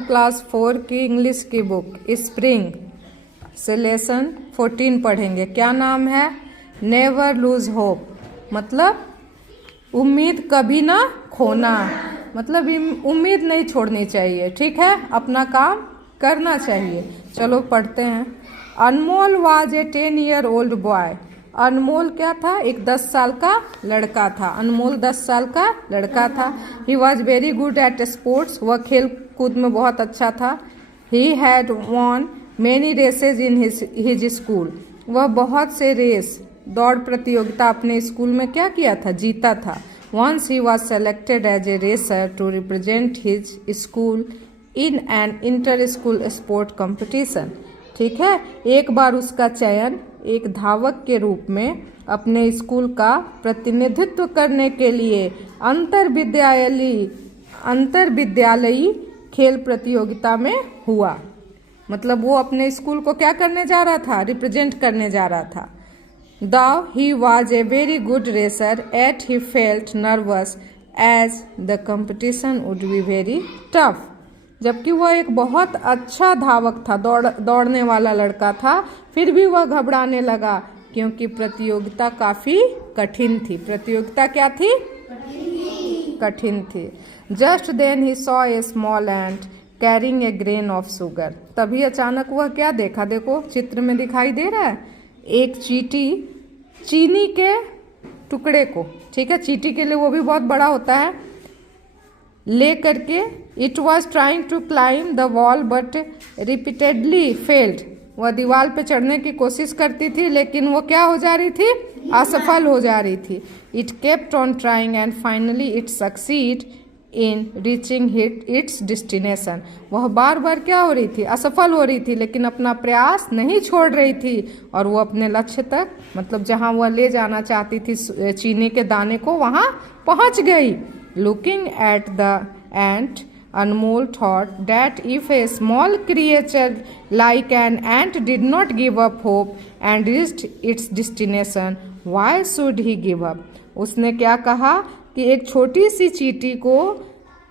Class 4 की English की book spring से लेसन 14 पढ़ेंगे। क्या नाम है? नेवर लूज होप, मतलब उम्मीद कभी ना खोना, मतलब उम्मीद नहीं छोड़नी चाहिए। ठीक है, अपना काम करना चाहिए। चलो पढ़ते हैं। अनमोल वाज ए 10-year-old बॉय। अनमोल क्या था? एक 10 साल का लड़का था। अनमोल 10 साल का लड़का था। He was very good at sports, वह खेल कूद में बहुत अच्छा था। He had won many races in his school, वह बहुत से रेस दौड़ प्रतियोगिता अपने स्कूल में क्या किया था? जीता था। Once he was selected as a racer to represent his school in an inter school sport competition. ठीक है, एक बार उसका चयन एक धावक के रूप में अपने स्कूल का प्रतिनिधित्व करने के लिए अंतर विद्यालयी खेल प्रतियोगिता में हुआ। मतलब वो अपने स्कूल को क्या करने जा रहा था? रिप्रेजेंट करने जा रहा था। Though he was a very good racer, yet he felt nervous as the competition would be very tough. जबकि वह एक बहुत अच्छा धावक था, दौड़ने वाला लड़का था, फिर भी वह घबराने लगा क्योंकि प्रतियोगिता काफ़ी कठिन थी। प्रतियोगिता क्या थी? कठिन थी। Just then he saw a small ant carrying a grain of sugar. तभी अचानक वह क्या देखा? देखो चित्र में दिखाई दे रहा है, एक चींटी चीनी के टुकड़े को, ठीक है, चींटी के लिए वो भी बहुत बड़ा होता है, ले करके it was trying to climb the wall but repeatedly failed. वह दीवार पे चढ़ने की कोशिश करती थी लेकिन वो क्या हो जा रही थी? असफल हो जा रही थी। It kept on trying and finally it succeed in reaching it's destination. वह बार बार क्या हो रही थी? असफल हो रही थी, लेकिन अपना प्रयास नहीं छोड़ रही थी और वो अपने लक्ष्य तक, मतलब जहाँ वह ले जाना चाहती थी चीनी के दाने को, वहाँ पहुँच गई। Looking at the ant, Anmol thought that if A small creature like an ant did not give up hope and reached it's destination, why should he give up. उसने क्या कहा कि एक छोटी सी चींटी को,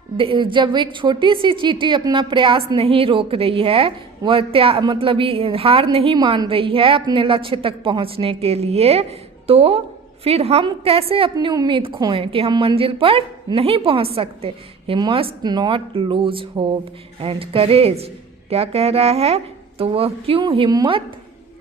जब एक छोटी सी चींटी अपना प्रयास नहीं रोक रही है, वह मतलब हार नहीं मान रही है अपने लक्ष्य तक पहुंचने के लिए, तो फिर हम कैसे अपनी उम्मीद खोएं कि हम मंजिल पर नहीं पहुंच सकते। ही must not lose hope and करेज। क्या कह रहा है? तो वह क्यों हिम्मत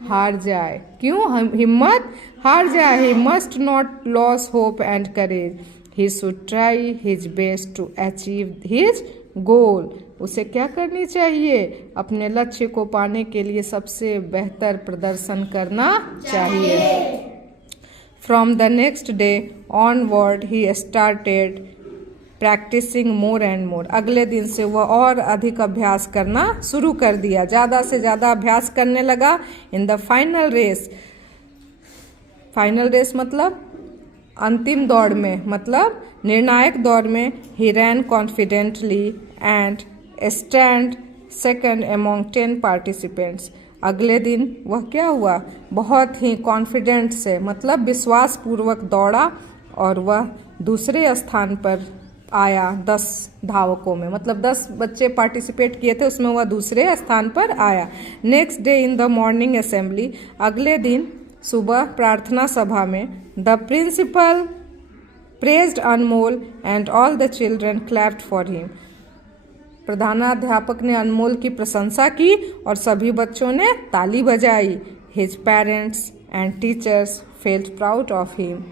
हार जाए, क्यों हिम्मत हार जाए। He must not loss hope and courage, he should try his best to achieve his goal. उसे क्या करनी चाहिए? अपने लक्ष्य को पाने के लिए सबसे बेहतर प्रदर्शन करना चाहिए। From the next day onward he started practising more and more. अगले दिन से वह और अधिक अभ्यास करना शुरू कर दिया, ज़्यादा से ज़्यादा अभ्यास करने लगा। In the final race, final race मतलब अंतिम दौड़ में, मतलब निर्णायक दौड़ में, he ran confidently and stand second among 10 participants. अगले दिन वह क्या हुआ? बहुत ही कॉन्फिडेंट से, मतलब विश्वास पूर्वक दौड़ा और वह दूसरे स्थान पर आया 10 धावकों में, मतलब 10 बच्चे पार्टिसिपेट किए थे, उसमें वह दूसरे स्थान पर आया। Next day in the morning assembly, अगले दिन सुबह प्रार्थना सभा में, the principal praised Anmol and all the children clapped for him. प्रधानाध्यापक ने अनमोल की प्रशंसा की और सभी बच्चों ने ताली बजाई। His parents and teachers felt proud of him.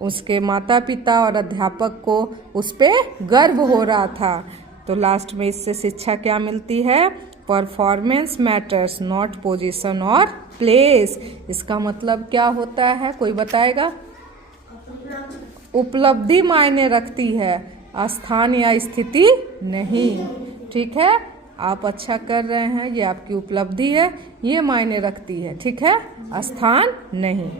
उसके माता पिता और अध्यापक को उस पर गर्व हो रहा था। तो लास्ट में इससे शिक्षा क्या मिलती है? परफॉर्मेंस मैटर्स नॉट पोजीशन और प्लेस। इसका मतलब क्या होता है? कोई बताएगा? उपलब्धि मायने रखती है, स्थान या स्थिति नहीं। ठीक है, आप अच्छा कर रहे हैं, ये आपकी उपलब्धि है, ये मायने रखती है। ठीक है, स्थान नहीं।